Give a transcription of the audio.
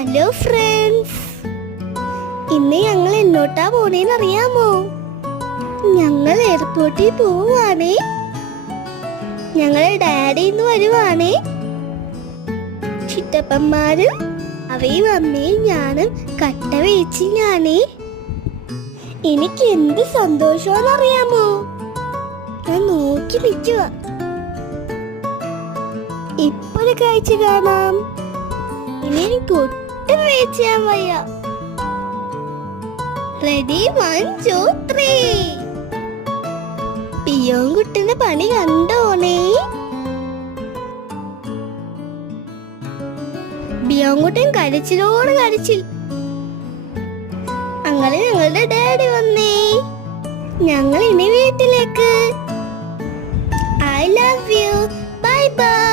Hello friends, ഇന്ന് ഞങ്ങൾ എങ്ങോട്ടാ പോണേന്ന് അറിയാമോ? ഞങ്ങൾ എയർപോർട്ടിൽ പോവാണേ. ഞങ്ങളെ ഡാഡി ഇന്ന് വരുവാണേ. ചിറ്റപ്പന്മാരും അവയും അമ്മയും ഞാനും കട്ട വേച്ചിങ്ങാണേ. എനിക്ക് എന്ത് സന്തോഷമാണെന്നറിയാമോ? ഞാൻ നോക്കി നിൽക്കുക. ഇപ്പൊരു കാഴ്ച കാണാം. ഇനി എനിക്ക് ഒട്ടും വെയിറ്റ് ചെയ്യാൻ വയ്യ. റെഡി, 1 2 3. പിയോൻകുട്ടന്റെ പണി കണ്ടോണേ. പിയോൻകുട്ടൻ കരച്ചിലോട് കരച്ചിൽ. അങ്ങനെ ഞങ്ങളുടെ ഡാഡി വന്നേ. ഞങ്ങൾ ഇനി വീട്ടിലേക്ക്. I love you. Bye bye.